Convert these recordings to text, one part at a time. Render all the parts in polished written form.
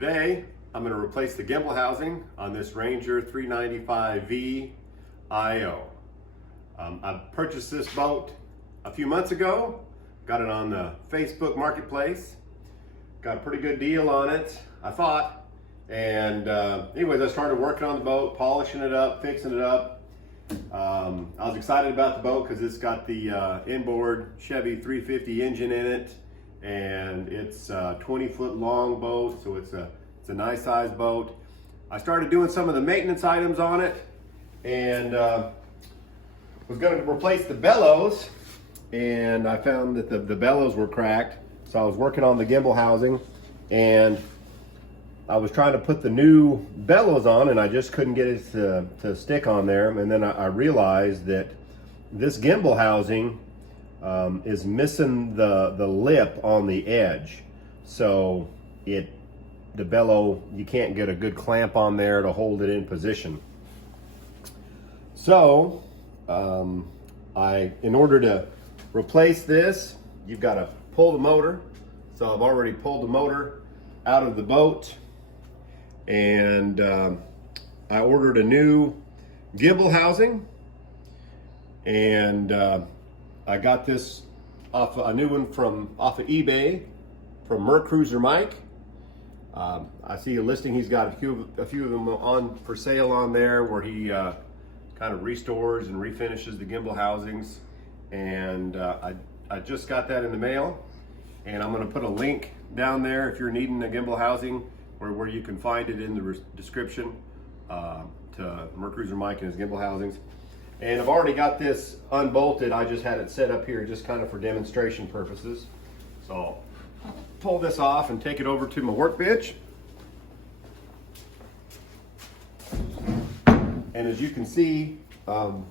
Today, I'm going to replace the gimbal housing on this Ranger 395V IO. I purchased this boat a few months ago, got it on the Facebook Marketplace, got a pretty good deal on it, I thought. And anyways, I started working on the boat, polishing it up, fixing it up. I was excited about the boat because it's got the inboard Chevy 350 engine in it, and it's a 20-foot long boat, so it's a nice size boat. I started doing some of the maintenance items on it, and was going to replace the bellows, and I found that the bellows were cracked. So I was working on the gimbal housing, and I was trying to put the new bellows on, and I just couldn't get it to stick on there. And then I realized that this gimbal housing is missing the lip on the edge. So the bellow, you can't get a good clamp on there to hold it in position. So in order to replace this, you've got to pull the motor. So I've already pulled the motor out of the boat, and I ordered a new gimbal housing, and I got this a new one off of eBay from Mercruiser Mike. I see a listing. He's got a few of them on for sale on there, where he kind of restores and refinishes the gimbal housings. And I just got that in the mail, and I'm going to put a link down there if you're needing a gimbal housing, where you can find it in the description to Mercruiser Mike and his gimbal housings. And I've already got this unbolted. I just had it set up here just kind of for demonstration purposes. So I'll pull this off and take it over to my workbench. And as you can see on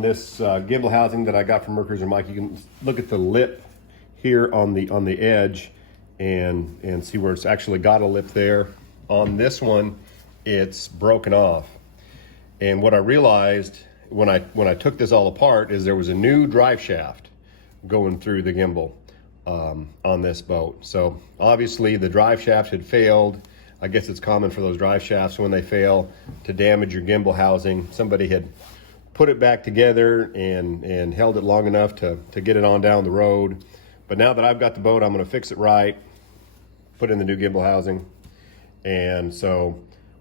this gimbal housing that I got from Mercruiser Mike, you can look at the lip here on the edge and see where it's actually got a lip there. On this one, it's broken off. And what I realized when I took this all apart is there was a new drive shaft going through the gimbal on this boat. So obviously the drive shaft had failed. I guess it's common for those drive shafts when they fail to damage your gimbal housing. Somebody had put it back together and held it long enough to get it on down the road. But now that I've got the boat, I'm going to fix it right, put in the new gimbal housing. And so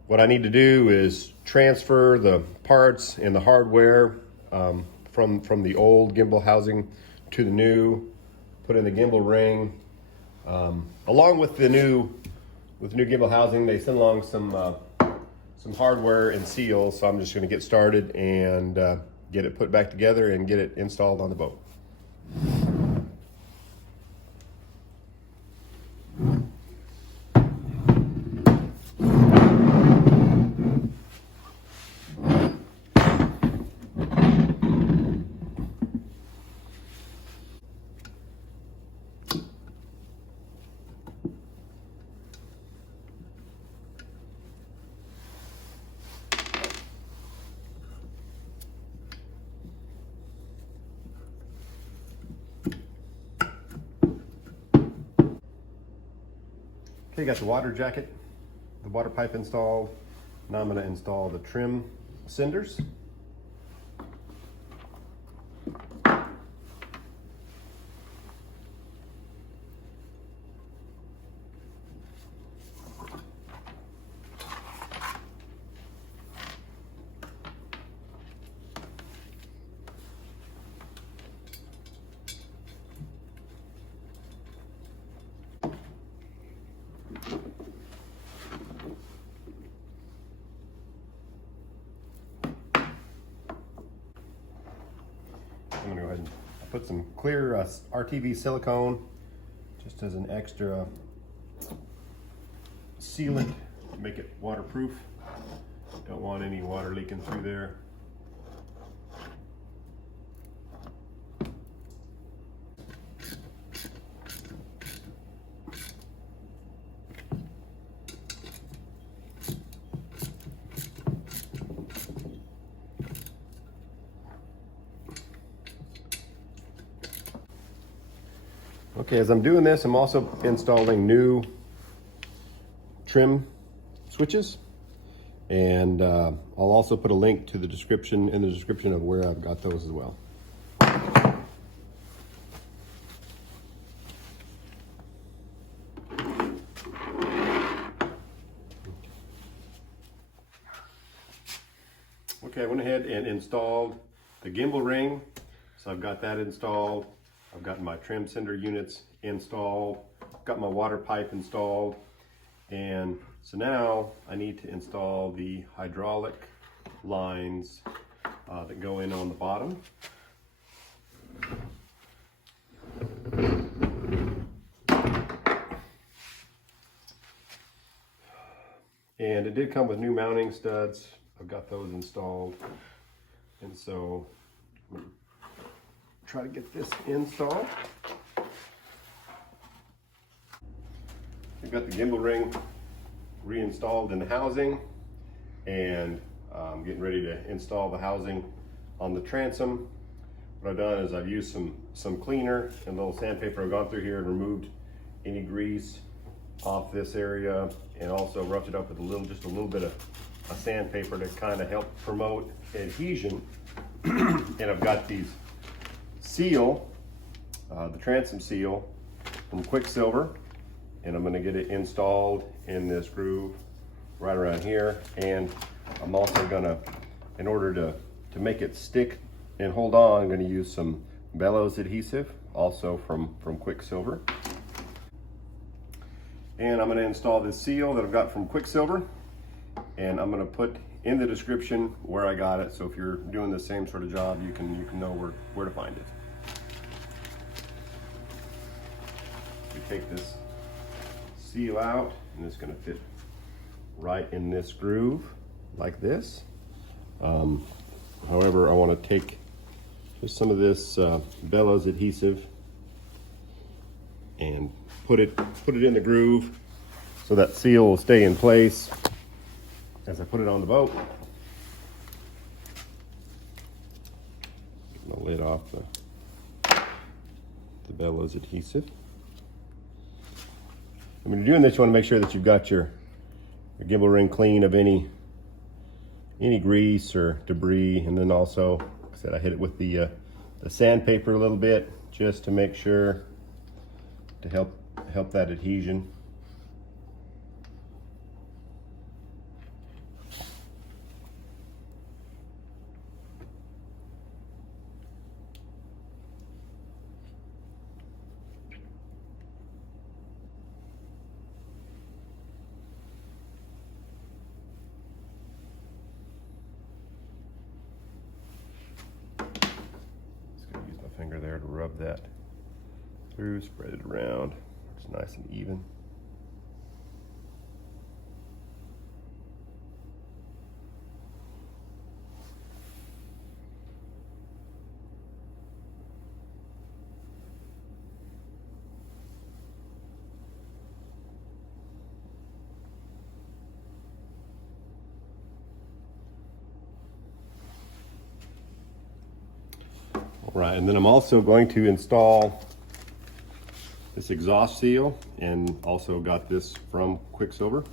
what I need to do is transfer the parts and the hardware from the old gimbal housing to the new, put in the gimbal ring. Along with the new gimbal housing, they send along some hardware and seals. So I'm just going to get started and get it put back together and get it installed on the boat. Okay, got the water jacket, the water pipe installed. Now I'm going to install the trim cinders. I'm going to go ahead and put some clear RTV silicone just as an extra sealant to make it waterproof. Don't want any water leaking through there. Okay, as I'm doing this, I'm also installing new trim switches. And I'll also put a link to the description of where I've got those as well. Okay, I went ahead and installed the gimbal ring. So I've got that installed. I've got my trim cinder units installed. Got my water pipe installed. And so now I need to install the hydraulic lines that go in on the bottom. And it did come with new mounting studs. I've got those installed. And so I'm gonna try to get this installed. I've got the gimbal ring reinstalled in the housing, and I'm getting ready to install the housing on the transom. What I've done is I've used some cleaner and a little sandpaper. I've gone through here and removed any grease off this area, and also roughed it up with just a little bit of sandpaper to kind of help promote adhesion. And I've got these seal, the transom seal from Quicksilver, and I'm going to get it installed in this groove right around here. And I'm also going to, in order to make it stick and hold on, I'm going to use some Bellows Adhesive, also from Quicksilver. And I'm going to install this seal that I've got from Quicksilver, and I'm going to put in the description where I got it, so if you're doing the same sort of job, you can know where to find it. You take this seal out, and it's going to fit right in this groove like this. However, I want to take just some of this Bellows adhesive and put it in the groove so that seal will stay in place as I put it on the boat. Get my lid off the Bellows adhesive. When you're doing this, you want to make sure that you've got your gimbal ring clean of any grease or debris. And then also, like I said, I hit it with the sandpaper a little bit just to make sure to help that adhesion. Finger there to rub that through, spread it around. It's nice and even. Right, and then I'm also going to install this exhaust seal, and also got this from Quicksilver.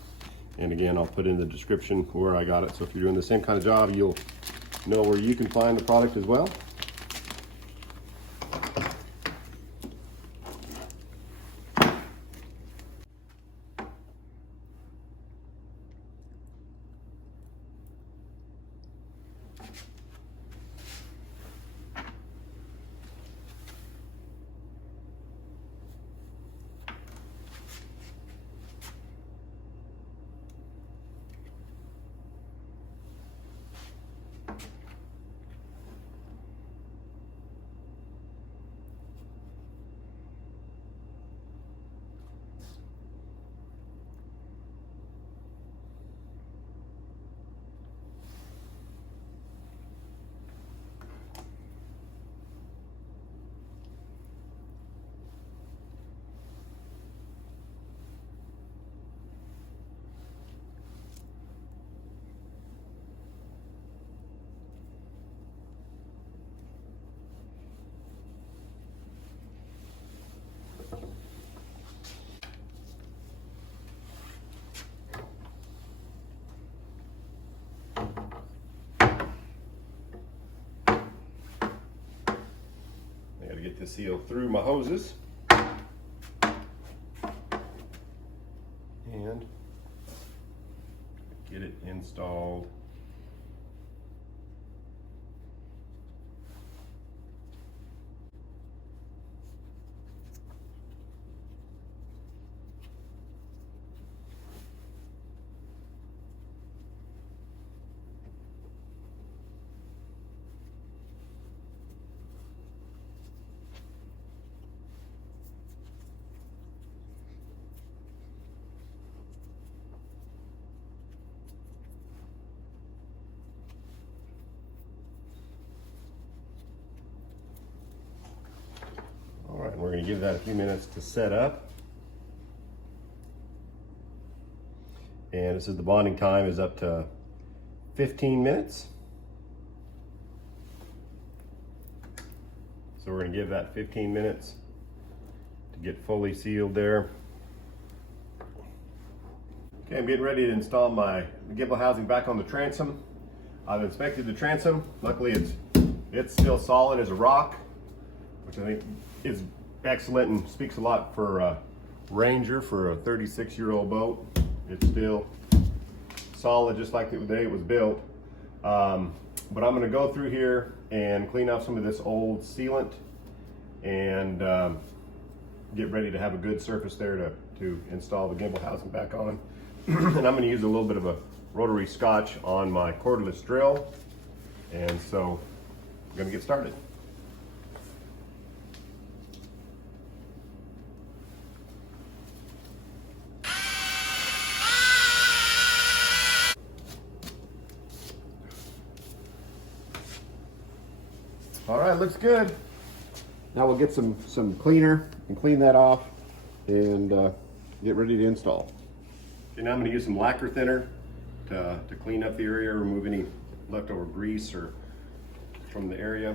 And again, I'll put in the description where I got it, so if you're doing the same kind of job, you'll know where you can find the product as well. the seal through my hoses. And get it installed. All right, we're going to give that a few minutes to set up. And it says the bonding time is up to 15 minutes. So we're going to give that 15 minutes to get fully sealed there. Okay, I'm getting ready to install my gimbal housing back on the transom. I've inspected the transom. Luckily it's still solid as a rock, which I think is excellent and speaks a lot for Ranger for a 36-year-old boat. It's still solid just like the day it was built. But I'm going to go through here and clean off some of this old sealant and get ready to have a good surface there to install the gimbal housing back on. And I'm going to use a little bit of a rotary scotch on my cordless drill. And so I'm going to get started. All right, looks good. Now we'll get some cleaner and clean that off and get ready to install. Okay, now I'm going to use some lacquer thinner to clean up the area, remove any leftover grease or from the area.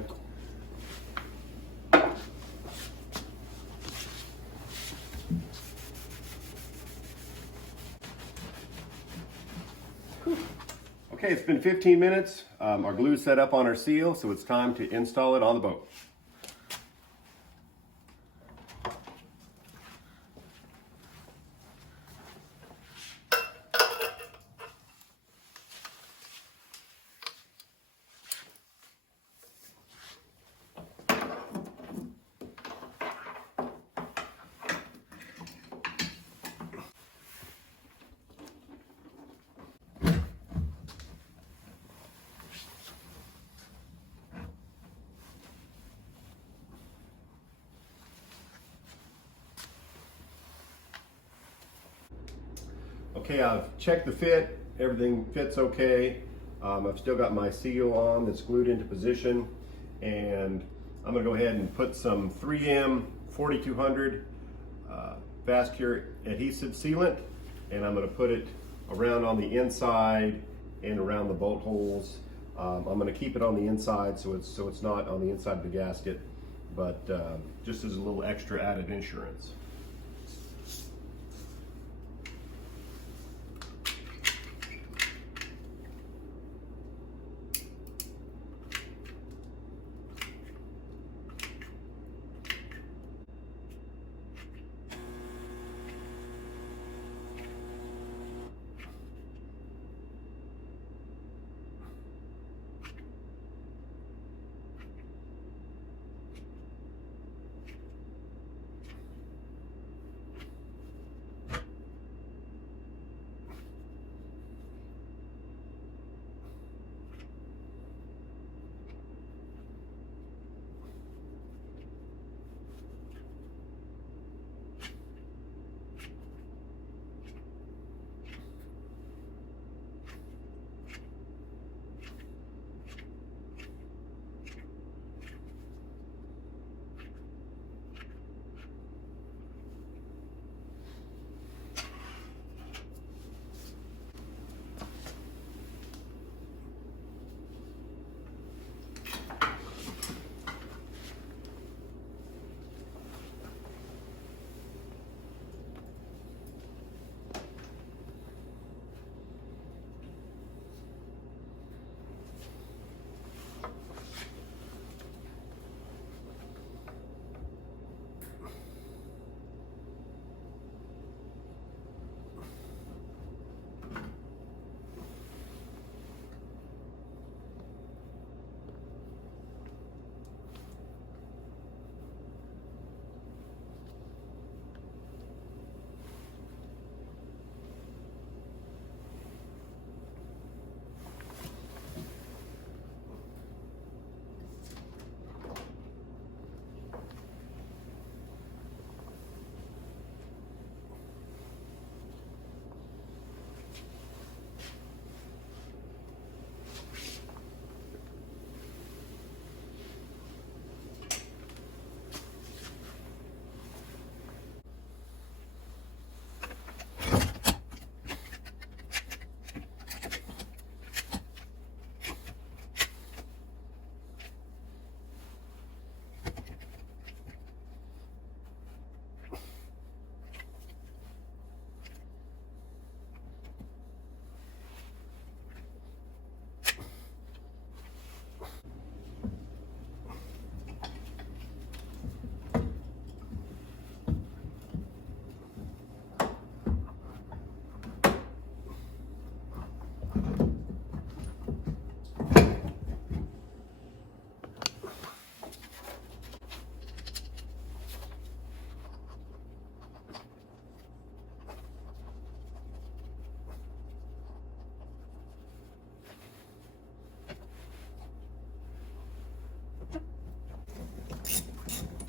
Okay, it's been 15 minutes. Our glue is set up on our seal, so it's time to install it on the boat. Okay, I've checked the fit, everything fits okay. I've still got my seal on that's glued into position, and I'm gonna go ahead and put some 3M 4200 fast cure adhesive sealant, and I'm gonna put it around on the inside and around the bolt holes. I'm gonna keep it on the inside so it's not on the inside of the gasket, but just as a little extra added insurance.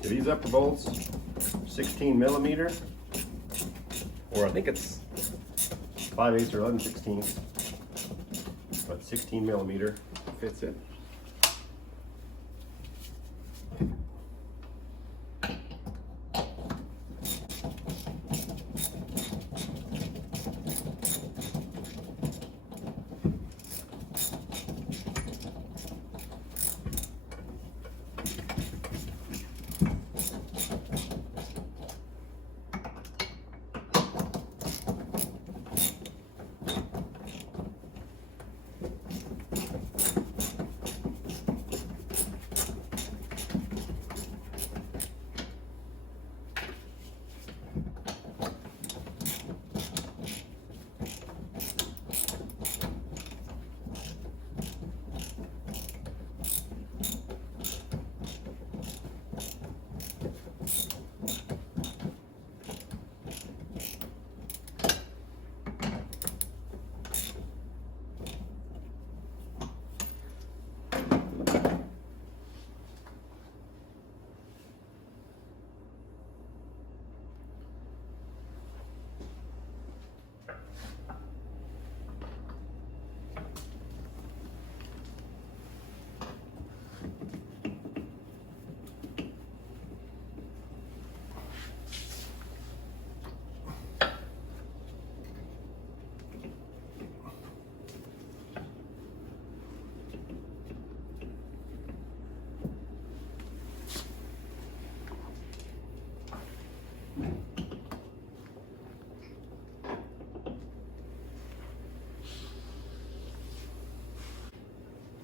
These upper bolts, 16 millimeter, or I think it's 5/8 or 11/16, but 16 millimeter fits it.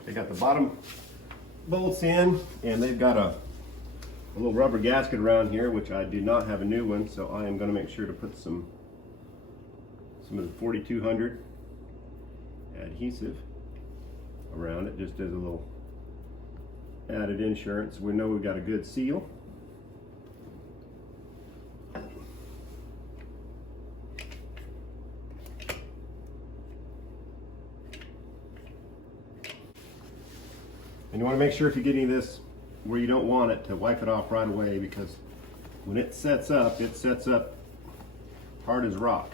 They got the bottom bolts in, and they've got a little rubber gasket around here, which I do not have a new one, so I am going to make sure to put some of the 4200 adhesive around it, just as a little added insurance. We know we've got a good seal. And you want to make sure if you get any of this where you don't want it, to wipe it off right away, because when it sets up hard as rock.